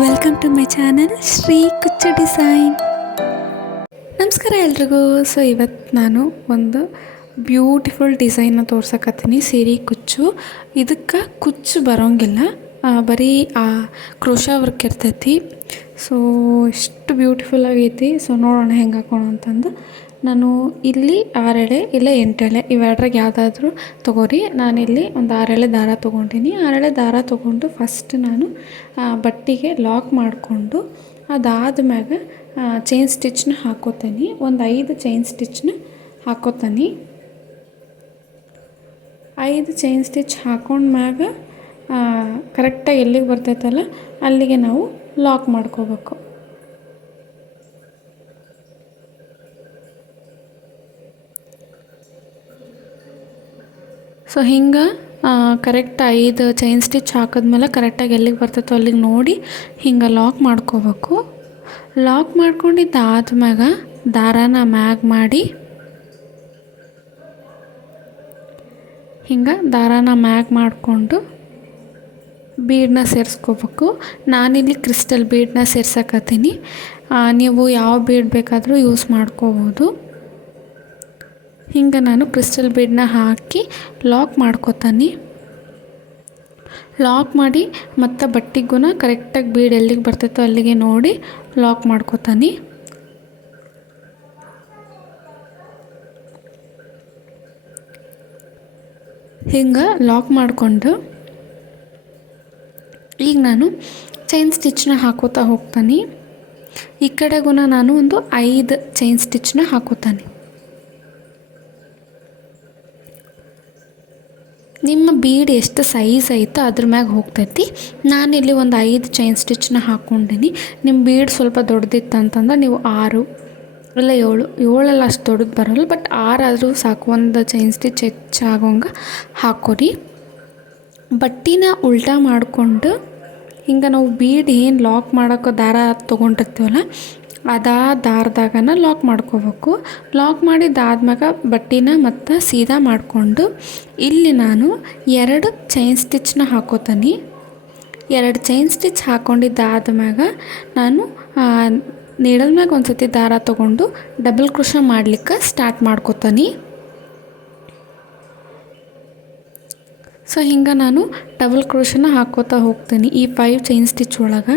Welcome to my channel Shri Kuchchu design. ನಮಸ್ಕಾರ ಎಲ್ರಿಗೂ. So ಇವತ್ತು ನಾನು ಒಂದು ಬ್ಯೂಟಿಫುಲ್ ಡಿಸೈನ್ನ ತೋರ್ಸಕತ್ತೀನಿ. ಸೀರೆ ಕುಚ್ಚು, ಇದಕ್ಕೆ ಕುಚ್ಚು ಬರೋಂಗಿಲ್ಲ, ಬರೀ ಆ ಕ್ರೋಶಾ ವರ್ಕ್ ಇರ್ತೈತಿ. ಸೊ ಎಷ್ಟು ಬ್ಯೂಟಿಫುಲ್ ಆಗೈತಿ. ಸೊ ನೋಡೋಣ ಹೆಂಗೆ ಹಾಕೋಣ ಅಂತಂದು ನಾನು ಇಲ್ಲಿ 6 ಎಳೆ ಇಲ್ಲ 8 ಎಳೆ ಇವೆರಡ್ರಾಗ ಯಾವುದಾದ್ರೂ ತೊಗೋರಿ. ನಾನಿಲ್ಲಿ ಒಂದು 6 ಎಳೆ ದಾರ ತೊಗೊಂಡಿನಿ. 6 ಎಳೆ ದಾರ ತೊಗೊಂಡು ಫಸ್ಟ್ ನಾನು ಬಟ್ಟೆಗೆ ಲಾಕ್ ಮಾಡಿಕೊಂಡು ಅದಾದ್ಮ್ಯಾಗ ಚೈನ್ ಸ್ಟಿಚ್ನ ಹಾಕೋತೀನಿ. ಒಂದು 5 ಚೈನ್ ಸ್ಟಿಚ್ನ ಹಾಕೋತೀನಿ. 5 ಚೈನ್ ಸ್ಟಿಚ್ ಹಾಕೊಂಡ್ಮ್ಯಾಗ ಕರೆಕ್ಟಾಗಿ ಎಲ್ಲಿಗೆ ಬರ್ತೈತಲ್ಲ ಅಲ್ಲಿಗೆ ನಾವು ಲಾಕ್ ಮಾಡ್ಕೋಬೇಕು. ಸೊ ಹಿಂಗೆ ಕರೆಕ್ಟ್ 5 ಚೈನ್ ಸ್ಟಿಚ್ ಹಾಕಿದ್ಮೇಲೆ ಕರೆಕ್ಟಾಗಿ ಎಲ್ಲಿಗೆ ಬರ್ತೈತೋ ಅಲ್ಲಿಗೆ ನೋಡಿ ಹಿಂಗೆ ಲಾಕ್ ಮಾಡ್ಕೋಬೇಕು. ಲಾಕ್ ಮಾಡ್ಕೊಂಡಿದ್ದಾದ್ಮ್ಯಾಗ ದಾರಾನ ಮ್ಯಾಗ್ ಮಾಡಿ ಹಿಂಗೆ ದಾರಾನ ಮ್ಯಾಗ್ ಮಾಡಿಕೊಂಡು ಬೀಡನ್ನ ಸೇರಿಸ್ಕೋಬೇಕು. ನಾನಿಲ್ಲಿ ಕ್ರಿಸ್ಟಲ್ ಬೀಡನ್ನ ಸೇರ್ಸಕತ್ತೀನಿ. ನೀವು ಯಾವ ಬೀಡ್ ಬೇಕಾದರೂ ಯೂಸ್ ಮಾಡ್ಕೋಬೋದು. ಹಿಂಗೆ ನಾನು ಕ್ರಿಸ್ಟಲ್ ಬೀಡನ್ನ ಹಾಕಿ ಲಾಕ್ ಮಾಡ್ಕೋತೀನಿ. ಲಾಕ್ ಮಾಡಿ ಮತ್ತು ಬಟ್ಟೆಗೂ ಕರೆಕ್ಟಾಗಿ ಬೀಡ್ ಎಲ್ಲಿಗೆ ಬರ್ತೈತೋ ಅಲ್ಲಿಗೆ ನೋಡಿ ಲಾಕ್ ಮಾಡ್ಕೋತೀನಿ. ಹಿಂಗೆ ಲಾಕ್ ಮಾಡಿಕೊಂಡು ಈಗ ನಾನು ಚೈನ್ ಸ್ಟಿಚ್ನ ಹಾಕೋತಾ ಹೋಗ್ತೀನಿ. ಈ ಕಡೆಗೂ ನಾನು ಒಂದು 5 ಚೈನ್ ಸ್ಟಿಚ್ನ ಹಾಕೋತೀನಿ. ನಿಮ್ಮ ಬೀಡ್ ಎಷ್ಟು ಸೈಜ್ ಐತೋ ಅದ್ರ ಮ್ಯಾಗ ಹೋಗ್ತೈತಿ. ನಾನಿಲ್ಲಿ ಒಂದು 5 ಚೈನ್ ಸ್ಟಿಚ್ನ ಹಾಕ್ಕೊಂಡಿನಿ. ನಿಮ್ಮ ಬೀಡ್ ಸ್ವಲ್ಪ ದೊಡ್ಡದಿತ್ತು ಅಂತಂದ್ರೆ ನೀವು 6 ಇಲ್ಲ 7 ಅಷ್ಟು ದೊಡ್ಡದು ಬರೋಲ್ಲ, ಬಟ್ 6 ಆದರೂ ಸಾಕು. ಒಂದು ಚೈನ್ ಸ್ಟಿಚ್ ಹೆಚ್ಚಾಗೋಂಗೆ ಹಾಕೋರಿ. ಬಟ್ಟಿನ ಉಲ್ಟಾ ಮಾಡಿಕೊಂಡು ಹಿಂಗೆ ನಾವು ಬೀಡ್ ಏನು ಲಾಕ್ ಮಾಡೋಕೆ ದಾರ ತೊಗೊಂಡಿರ್ತೀವಲ್ಲ ಅದಾ ದಾರದಾಗನ ಲಾಕ್ ಮಾಡ್ಕೋಬೇಕು. ಲಾಕ್ ಮಾಡಿದ್ದಾದ್ಮ್ಯಾಗ ಬಟ್ಟಿನ ಮತ್ತು ಸೀದಾ ಮಾಡಿಕೊಂಡು ಇಲ್ಲಿ ನಾನು 2 ಚೈನ್ ಸ್ಟಿಚ್ನ ಹಾಕೋತೀನಿ. 2 ಚೈನ್ ಸ್ಟಿಚ್ ಹಾಕ್ಕೊಂಡಿದ್ದಾದ್ಮ್ಯಾಗ ನಾನು ನೀಡಲ್ ಮ್ಯಾಗ ಒಂದು ಸತಿ ದಾರ ತೊಗೊಂಡು ಡಬಲ್ ಕ್ರೋಶಾ ಮಾಡ್ಲಿಕ್ಕೆ ಸ್ಟಾರ್ಟ್ ಮಾಡ್ಕೋತೀನಿ. ಸೊ ಹಿಂಗೆ ನಾನು ಡಬಲ್ ಕ್ರೋಶನ ಹಾಕೋತಾ ಹೋಗ್ತೀನಿ ಈ 5 ಚೈನ್ ಸ್ಟಿಚ್ ಒಳಗೆ.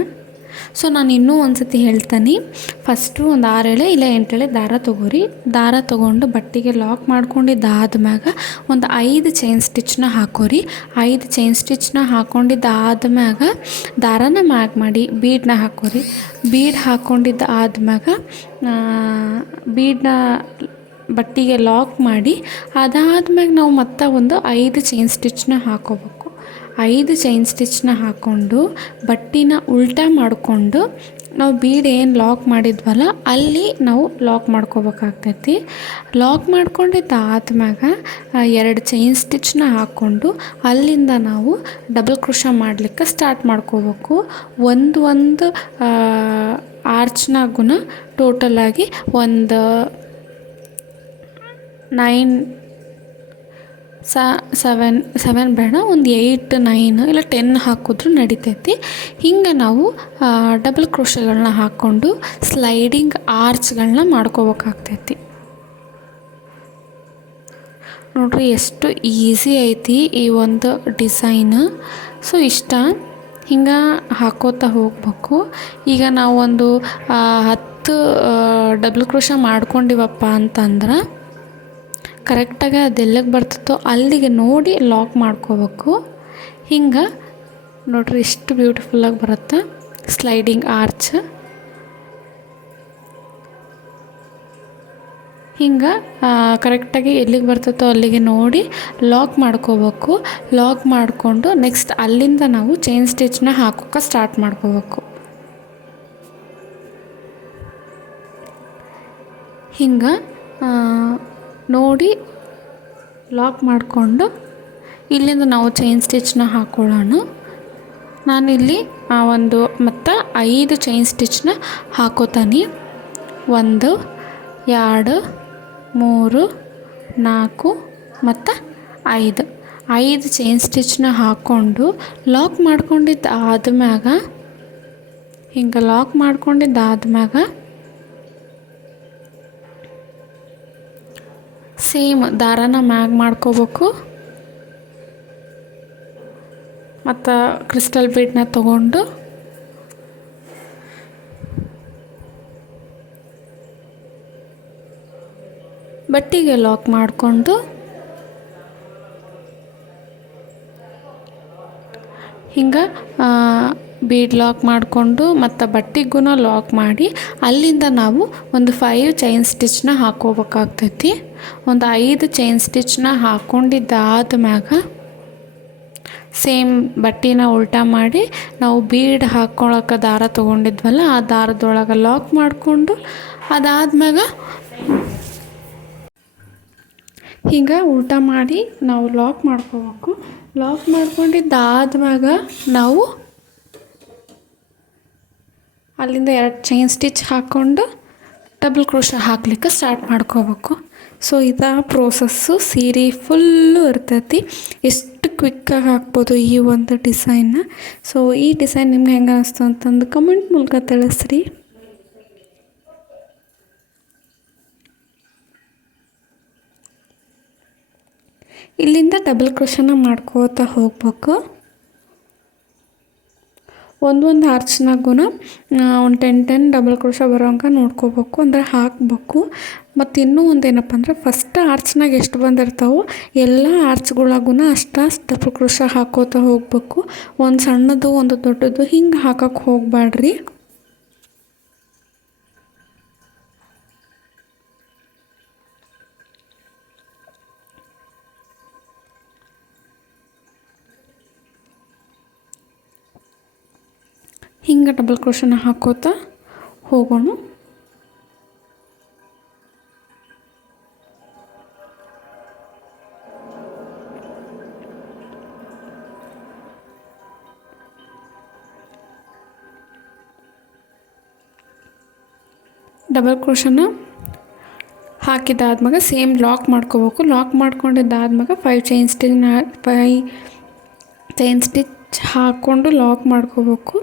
ಸೊ ನಾನು ಇನ್ನೂ ಒಂದು ಸತಿ ಹೇಳ್ತೀನಿ. ಫಸ್ಟು ಒಂದು 6 ಎಳೆ ಇಲ್ಲ 8 ಎಳೆ ದಾರ ತೊಗೋರಿ. ದಾರ ತೊಗೊಂಡು ಬಟ್ಟೆಗೆ ಲಾಕ್ ಮಾಡ್ಕೊಂಡಿದ್ದಾದ್ಮ್ಯಾಗ ಒಂದು 5 ಚೈನ್ ಸ್ಟಿಚ್ನ ಹಾಕೋರಿ. 5 ಚೈನ್ ಸ್ಟಿಚ್ನ ಹಾಕ್ಕೊಂಡಿದ್ದಾದ್ಮ್ಯಾಗ ದಾರನ ಮ್ಯಾಗ್ ಮಾಡಿ ಬೀಡನ್ನ ಹಾಕೋರಿ. ಬೀಡ್ ಹಾಕ್ಕೊಂಡಿದ್ದಾದ್ಮ್ಯಾಗ ಬೀಡನ್ನ ಬಟ್ಟೆಗೆ ಲಾಕ್ ಮಾಡಿ ಅದಾದ್ಮ್ಯಾಗ ನಾವು ಮತ್ತೆ ಒಂದು 5 ಚೈನ್ ಸ್ಟಿಚ್ನ ಹಾಕೋಬೇಕು. 5 ಚೈನ್ ಸ್ಟಿಚ್ನ ಹಾಕ್ಕೊಂಡು ಬಟ್ಟಿನ ಉಲ್ಟಾ ಮಾಡಿಕೊಂಡು ನಾವು ಬೀಡ್ ಏನು ಲಾಕ್ ಮಾಡಿದ್ವಲ್ಲ ಅಲ್ಲಿ ನಾವು ಲಾಕ್ ಮಾಡ್ಕೋಬೇಕಾಗ್ತೈತಿ. ಲಾಕ್ ಮಾಡ್ಕೊಂಡಿದ್ದಾದ್ಮ್ಯಾಗ 2 ಚೈನ್ ಸ್ಟಿಚ್ನ ಹಾಕ್ಕೊಂಡು ಅಲ್ಲಿಂದ ನಾವು ಡಬಲ್ ಕ್ರೋಶಾ ಮಾಡಲಿಕ್ಕೆ ಸ್ಟಾರ್ಟ್ ಮಾಡ್ಕೋಬೇಕು. ಒಂದು ಆರ್ಚ್ನಾಗೂ ಟೋಟಲಾಗಿ ಒಂದು 7 ಬೇಡ, ಒಂದು 8, 9 ಇಲ್ಲ 10 ಹಾಕಿದ್ರೂ ನಡಿತೈತಿ. ಹಿಂಗೆ ನಾವು ಡಬಲ್ ಕ್ರೋಶಗಳನ್ನ ಹಾಕ್ಕೊಂಡು ಸ್ಲೈಡಿಂಗ್ ಆರ್ಚ್ಗಳನ್ನ ಮಾಡ್ಕೋಬೇಕಾಗ್ತೈತಿ. ನೋಡ್ರಿ ಎಷ್ಟು ಈಸಿ ಐತಿ ಈ ಒಂದು ಡಿಸೈನ್. ಸೊ ಇಷ್ಟ ಹಿಂಗೆ ಹಾಕೋತಾ ಹೋಗ್ಬೇಕು. ಈಗ ನಾವು ಒಂದು 10 ಡಬಲ್ ಕ್ರೋಶಾ ಮಾಡ್ಕೊಂಡಿವಪ್ಪ ಅಂತಂದ್ರೆ ಕರೆಕ್ಟಾಗಿ ಅದೆಲ್ಲಿಗೆ ಬರ್ತೈತೋ ಅಲ್ಲಿಗೆ ನೋಡಿ ಲಾಕ್ ಮಾಡ್ಕೋಬೇಕು. ಹಿಂಗೆ ನೋಡ್ರಿ ಎಷ್ಟು ಬ್ಯೂಟಿಫುಲ್ಲಾಗಿ ಬರುತ್ತೆ ಸ್ಲೈಡಿಂಗ್ ಆರ್ಚ್. ಹಿಂಗೆ ಕರೆಕ್ಟಾಗಿ ಎಲ್ಲಿಗೆ ಬರ್ತೈತೋ ಅಲ್ಲಿಗೆ ನೋಡಿ ಲಾಕ್ ಮಾಡ್ಕೋಬೇಕು. ಲಾಕ್ ಮಾಡಿಕೊಂಡು ನೆಕ್ಸ್ಟ್ ಅಲ್ಲಿಂದ ನಾವು ಚೈನ್ ಸ್ಟಿಚ್ನ ಹಾಕೋಕ್ಕೆ ಸ್ಟಾರ್ಟ್ ಮಾಡ್ಕೋಬೇಕು. ಹಿಂಗೆ ನೋಡಿ ಲಾಕ್ ಮಾಡಿಕೊಂಡು ಇಲ್ಲಿಂದ ನಾವು ಚೈನ್ ಸ್ಟಿಚ್ನ ಹಾಕ್ಕೊಳ್ಳೋಣ. ನಾನಿಲ್ಲಿ ಒಂದು ಮತ್ತು 5 ಚೈನ್ ಸ್ಟಿಚ್ನ ಹಾಕೋತೀನಿ. 1, 2, 3, 4 ಮತ್ತು 5 ಚೈನ್ ಸ್ಟಿಚ್ನ ಹಾಕ್ಕೊಂಡು ಲಾಕ್ ಮಾಡ್ಕೊಂಡಿದ್ದು ಆದ್ಮ್ಯಾಗ ಹಿಂಗೆ ಲಾಕ್ ಮಾಡ್ಕೊಂಡಿದ್ದಾದ್ಮ್ಯಾಗ ಸೇಮ್ ದಾರಾನ ಮ್ಯಾಗ್ ಮಾಡ್ಕೋಬೇಕು ಮತ್ತು ಕ್ರಿಸ್ಟಲ್ ಬೀಡನ್ನ ತಗೊಂಡು ಬಟ್ಟೆಗೆ ಲಾಕ್ ಮಾಡಿಕೊಂಡು ಹಿಂಗೆ ಬೀಡ್ ಲಾಕ್ ಮಾಡಿಕೊಂಡು ಮತ್ತು ಬಟ್ಟೆಗೂ ಲಾಕ್ ಮಾಡಿ ಅಲ್ಲಿಂದ ನಾವು ಒಂದು 5 ಚೈನ್ ಸ್ಟಿಚ್ನ ಹಾಕ್ಕೋಬೇಕಾಗ್ತೈತಿ. ಒಂದು 5 ಚೈನ್ ಸ್ಟಿಚ್ನ ಹಾಕ್ಕೊಂಡಿದ್ದಾದ್ಮ್ಯಾಗ ಸೇಮ್ ಬಟ್ಟೆನ ಉಲ್ಟಾ ಮಾಡಿ ನಾವು ಬೀಡ್ ಹಾಕ್ಕೊಳಕ್ಕೆ ದಾರ ತೊಗೊಂಡಿದ್ವಲ್ಲ ಆ ದಾರದೊಳಗೆ ಲಾಕ್ ಮಾಡಿಕೊಂಡು ಅದಾದ್ಮ್ಯಾಗ ಹಿಂಗೆ ಉಲ್ಟಾ ಮಾಡಿ ನಾವು ಲಾಕ್ ಮಾಡ್ಕೋಬೇಕು. ಲಾಕ್ ಮಾಡ್ಕೊಂಡಿದ್ದಾದ್ಮ್ಯಾಗ ನಾವು ಅಲ್ಲಿಂದ 2 ಚೈನ್ ಸ್ಟಿಚ್ ಹಾಕ್ಕೊಂಡು ಡಬಲ್ ಕ್ರೋಶೆ ಹಾಕ್ಲಿಕ್ಕೆ ಸ್ಟಾರ್ಟ್ ಮಾಡ್ಕೋಬೇಕು. ಸೊ ಇದಾ ಪ್ರೋಸೆಸ್ಸು ಸೀರೆ ಫುಲ್ಲು ಇರ್ತೈತಿ. ಎಷ್ಟು ಕ್ವಿಕ್ಕಾಗಿ ಹಾಕ್ಬೋದು ಈ ಒಂದು ಡಿಸೈನ್ನ. ಸೊ ಈ ಡಿಸೈನ್ ನಿಮ್ಗೆ ಹೆಂಗೆ ಅನ್ನಿಸ್ತು ಅಂತಂದು ಕಮೆಂಟ್ ಮೂಲಕ ತಿಳಿಸ್ರಿ. ಇಲ್ಲಿಂದ ಡಬಲ್ ಕ್ರೋಶನ ಮಾಡ್ಕೋತಾ ಹೋಗ್ಬೇಕು. ಒಂದೊಂದು ಆರ್ಚ್ನಾಗೂ ಒಂದು 10 ಡಬಲ್ ಕ್ರೋಶ ಬರೋಂಗೆ ನೋಡ್ಕೋಬೇಕು, ಅಂದರೆ ಹಾಕಬೇಕು. ಮತ್ತು ಇನ್ನೂ ಒಂದೇನಪ್ಪ ಅಂದರೆ ಫಸ್ಟ್ ಆರ್ಚ್ನಾಗ ಎಷ್ಟು ಬಂದಿರ್ತಾವೋ ಎಲ್ಲ ಆರ್ಚ್ಗಳಿಗೂ ಅಷ್ಟು ಡಬಲ್ ಕ್ರೋಶ ಹಾಕೋತಾ ಹೋಗಬೇಕು. ಒಂದು ಸಣ್ಣದು ಒಂದು ದೊಡ್ಡದು ಹಿಂಗೆ ಹಾಕಕ್ಕೆ ಹೋಗಬೇಡ್ರಿ. ಹಿಂಗೆ ಡಬಲ್ ಕ್ರೋಶನ ಹಾಕೋತಾ ಹೋಗೋಣ. ಡಬಲ್ ಕ್ರೋಶನ ಹಾಕಿದ್ದಾದ್ಮ್ಯಾಗ ಸೇಮ್ ಲಾಕ್ ಮಾಡ್ಕೋಬೇಕು. ಲಾಕ್ ಮಾಡ್ಕೊಂಡಿದ್ದಾದ್ಮ್ಯಾಗ 5 ಚೈನ್ ಸ್ಟಿಚ್ ಹಾಕ್ಕೊಂಡು ಲಾಕ್ ಮಾಡ್ಕೋಬೇಕು.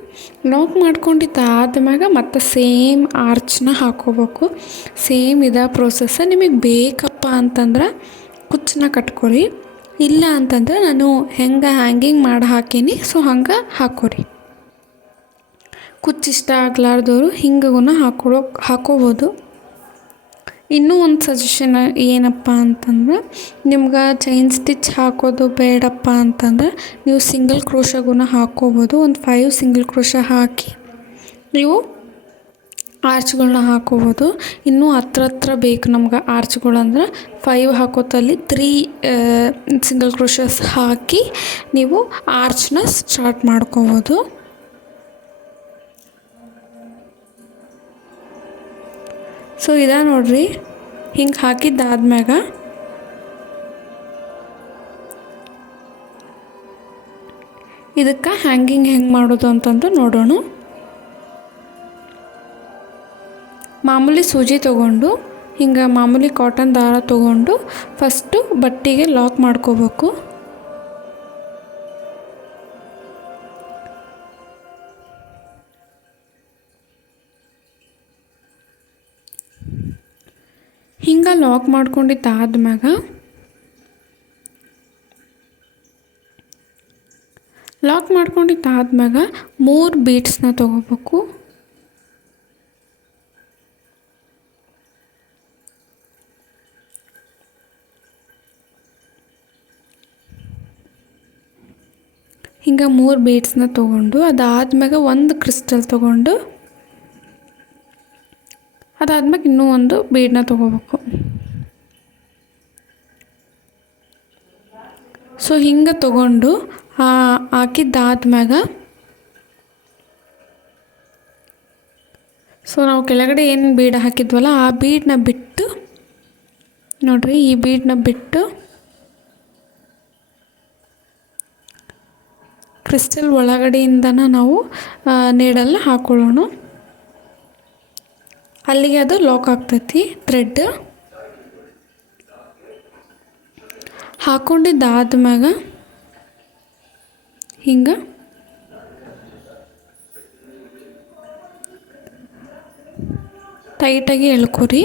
ಲಾಕ್ ಮಾಡ್ಕೊಂಡಿದ್ದಾದ್ಮ್ಯಾಗ ಮತ್ತು ಸೇಮ್ ಆರ್ಚ್ನ ಹಾಕ್ಕೋಬೇಕು. ಸೇಮ್ ಇದೇ ಪ್ರೋಸೆಸ್ಸ. ನಿಮಗೆ ಬೇಕಪ್ಪ ಅಂತಂದ್ರೆ ಕುಚ್ಚನ್ನ ಕಟ್ಕೊರಿ, ಇಲ್ಲ ಅಂತಂದ್ರೆ ನಾನು ಹೆಂಗೆ ಹ್ಯಾಂಗಿಂಗ್ ಮಾಡಿ ಹಾಕೀನಿ ಸೊ ಹಂಗೆ ಹಾಕೋರಿ. ಕುಚ್ಚು ಇಷ್ಟ ಆಗ್ಲಾರ್ದವರು ಹಿಂಗೂ ಹಾಕೋಬೋದು. ಇನ್ನೂ ಒಂದು ಸಜೆಷನ್ ಏನಪ್ಪ ಅಂತಂದ್ರೆ ನಿಮ್ಗೆ ಚೈನ್ ಸ್ಟಿಚ್ ಹಾಕೋದು ಬೇಡಪ್ಪ ಅಂತಂದ್ರೆ ನೀವು ಸಿಂಗಲ್ ಕ್ರೋಶಗೂ ಹಾಕ್ಕೋಬೋದು. ಒಂದು 5 ಸಿಂಗಲ್ ಕ್ರೋಶ ಹಾಕಿ ನೀವು ಆರ್ಚ್ಗಳನ್ನ ಹಾಕ್ಕೋಬೋದು. ಇನ್ನೂ ಹತ್ರ ಬೇಕು ನಮ್ಗೆ ಆರ್ಚ್ಗಳಂದ್ರೆ 5 ಹಾಕೋತಲ್ಲಿ 3 ಸಿಂಗಲ್ ಕ್ರೋಶಸ್ ಹಾಕಿ ನೀವು ಆರ್ಚ್ನ ಸ್ಟಾರ್ಟ್ ಮಾಡ್ಕೋಬೋದು. ಸೊ ಇದಾ ನೋಡ್ರಿ, ಹಿಂಗೆ ಹಾಕಿದ್ದಾದ್ಮ್ಯಾಗ ಇದಕ್ಕೆ ಹ್ಯಾಂಗಿಂಗ್ ಹೆಂಗೆ ಮಾಡೋದು ಅಂತಂದು ನೋಡೋಣ. ಮಾಮೂಲಿ ಸೂಜಿ ತೊಗೊಂಡು ಹಿಂಗೆ ಮಾಮೂಲಿ ಕಾಟನ್ ದಾರ ತೊಗೊಂಡು ಫಸ್ಟು ಬಟ್ಟೆಗೆ ಲಾಕ್ ಮಾಡ್ಕೋಬೇಕು. ಹಿಂಗೆ ಲಾಕ್ ಮಾಡ್ಕೊಂಡಿದ್ದಾದ್ಮ್ಯಾಗ ಲಾಕ್ ಮಾಡ್ಕೊಂಡಿದ್ದಾದ್ಮ್ಯಾಗ 3 ಬೀಡ್ಸ್ನ ತೊಗೋಬೇಕು. ಹಿಂಗೆ 3 ಬೀಡ್ಸ್ನ ತೊಗೊಂಡು ಅದಾದ್ಮ್ಯಾಗ ಒಂದು ಕ್ರಿಸ್ಟಲ್ ತೊಗೊಂಡು ಅದಾದ್ಮ್ಯಾಗ ಇನ್ನೂ ಒಂದು ಬೀಡನ್ನ ತೊಗೋಬೇಕು. ಸೊ ಹಿಂಗೆ ತೊಗೊಂಡು ಹಾಕಿದ್ದಾದ್ಮ್ಯಾಗ ಸೊ ನಾವು ಕೆಳಗಡೆ ಏನು ಬೀಡ್ ಹಾಕಿದ್ವಲ್ಲ ಆ ಬೀಡನ್ನ ಬಿಟ್ಟು ನೋಡಿರಿ, ಈ ಬೀಡನ್ನ ಬಿಟ್ಟು ಕ್ರಿಸ್ಟಲ್ ಒಳಗಡೆಯಿಂದನ ನಾವು ನೀಡಲ್ನ ಹಾಕೊಳ್ಳೋಣ. ಅಲ್ಲಿಗೆ ಅದು ಲಾಕ್ ಆಗ್ತೈತಿ. ಥ್ರೆಡ್ ಹಾಕ್ಕೊಂಡಿದ್ದಾದ್ಮ್ಯಾಗ ಹಿಂಗೆ ಟೈಟಾಗಿ ಎಳ್ಕೊರಿ.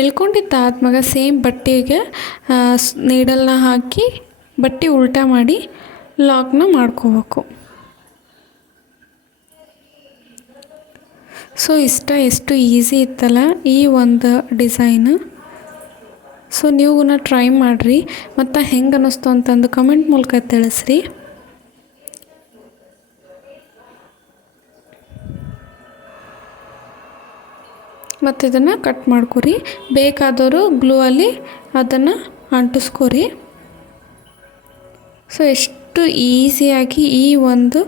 ಎಳ್ಕೊಂಡಿದ್ದಾದ್ಮೇಲೆ ಸೇಮ್ ಬಟ್ಟೆಗೆ ನೀಡಲ್ನ ಹಾಕಿ ಬಟ್ಟೆ ಉಲ್ಟಾ ಮಾಡಿ ಲಾಕ್ನ ಮಾಡ್ಕೋಬೇಕು. ಸೊ ಎಷ್ಟು ಈಸಿ ಇತ್ತಲ್ಲ ಈ ಒಂದು ಡಿಸೈನ್. ಸೊ ನೀವು ಟ್ರೈ ಮಾಡಿರಿ ಮತ್ತು ಹೆಂಗೆ ಅನ್ನಿಸ್ತು ಅಂತಂದು ಕಮೆಂಟ್ ಮೂಲಕ ತಿಳಿಸ್ರಿ. ಮತ್ತು ಇದನ್ನು ಕಟ್ ಮಾಡ್ಕೊರಿ. ಬೇಕಾದವರು ಗ್ಲೂ ಅಲ್ಲಿ ಅದನ್ನು ಅಂಟಿಸ್ಕೊರಿ. ಸೊ ಎಷ್ಟು ಈಸಿಯಾಗಿ ಈ ಒಂದು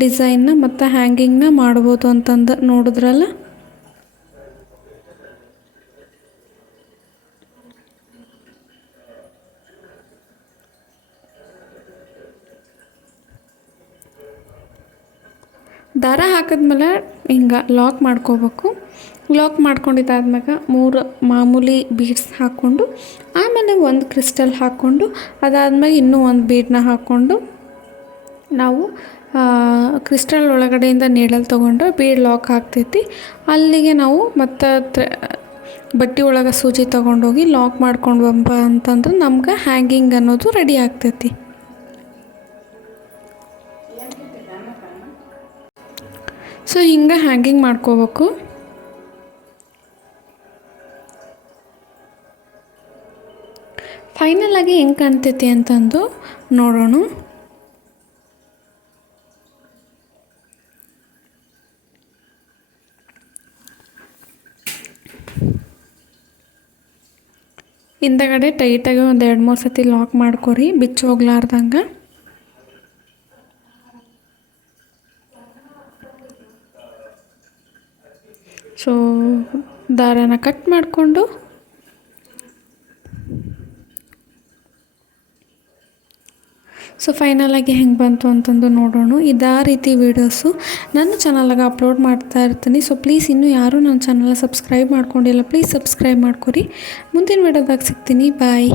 ಡಿಸೈನ್ನ ಮತ್ತು ಹ್ಯಾಂಗಿಂಗ್ನ ಮಾಡ್ಬೋದು ಅಂತಂದು ನೋಡಿದ್ರಲ್ಲ. ದಾರ ಹಾಕಿದ್ಮೇಲೆ ಹಿಂಗೆ ಲಾಕ್ ಮಾಡ್ಕೋಬೇಕು. ಲಾಕ್ ಮಾಡ್ಕೊಂಡಿದ್ದಾದ್ಮೇಲೆ 3 ಮಾಮೂಲಿ ಬೀಡ್ಸ್ ಹಾಕ್ಕೊಂಡು ಆಮೇಲೆ ಒಂದು ಕ್ರಿಸ್ಟಲ್ ಹಾಕ್ಕೊಂಡು ಅದಾದಮೇಲೆ ಇನ್ನೂ ಒಂದು ಬೀಡನ್ನ ಹಾಕ್ಕೊಂಡು ನಾವು ಕ್ರಿಸ್ಟಲ್ ಒಳಗಡೆಯಿಂದ ನೀಡಲ್ ತೊಗೊಂಡ್ರೆ ಬೀಡ್ ಲಾಕ್ ಆಗ್ತೈತಿ. ಅಲ್ಲಿಗೆ ನಾವು ಮತ್ತು ಬಟ್ಟೆ ಒಳಗೆ ಸೂಜಿ ತೊಗೊಂಡೋಗಿ ಲಾಕ್ ಮಾಡ್ಕೊಂಡು ಬಂಪ ಅಂತಂದ್ರೆ ನಮ್ಗೆ ಹ್ಯಾಂಗಿಂಗ್ ಅನ್ನೋದು ರೆಡಿ ಆಗ್ತೈತಿ. ಸೊ ಹಿಂಗೆ ಹ್ಯಾಂಗಿಂಗ್ ಮಾಡ್ಕೋಬೇಕು. ಫೈನಲಾಗಿ ಹೆಂಗೆ ಕಾಣ್ತೈತಿ ಅಂತಂದು ನೋಡೋಣ. ಹಿಂದಗಡೆ ಟೈಟಾಗಿ ಒಂದು 2-3 ಸತಿ ಲಾಕ್ ಮಾಡ್ಕೊರಿ, ಬಿಚ್ಚಿ ಹೋಗ್ಲಾರ್ದಂಗೆ. ಸೊ ದಾರನ ಕಟ್ ಮಾಡಿಕೊಂಡು ಸೊ ಫೈನಲಾಗಿ ಹೆಂಗೆ ಬಂತು ಅಂತಂದು ನೋಡೋಣ. ಇದೇ ರೀತಿ ವೀಡಿಯೋಸು ನನ್ನ ಚಾನಲ್ಗೆ ಅಪ್ಲೋಡ್ ಮಾಡ್ತಾ ಇರ್ತೀನಿ. ಸೊ ಪ್ಲೀಸ್ ಇನ್ನೂ ಯಾರೂ ನನ್ನ ಚಾನಲ್ನ ಸಬ್ಸ್ಕ್ರೈಬ್ ಮಾಡ್ಕೊಂಡಿಲ್ಲ, ಪ್ಲೀಸ್ ಸಬ್ಸ್ಕ್ರೈಬ್ ಮಾಡ್ಕೊರಿ. ಮುಂದಿನ ವೀಡಿಯೋದಾಗ ಸಿಗ್ತೀನಿ. ಬಾಯ್.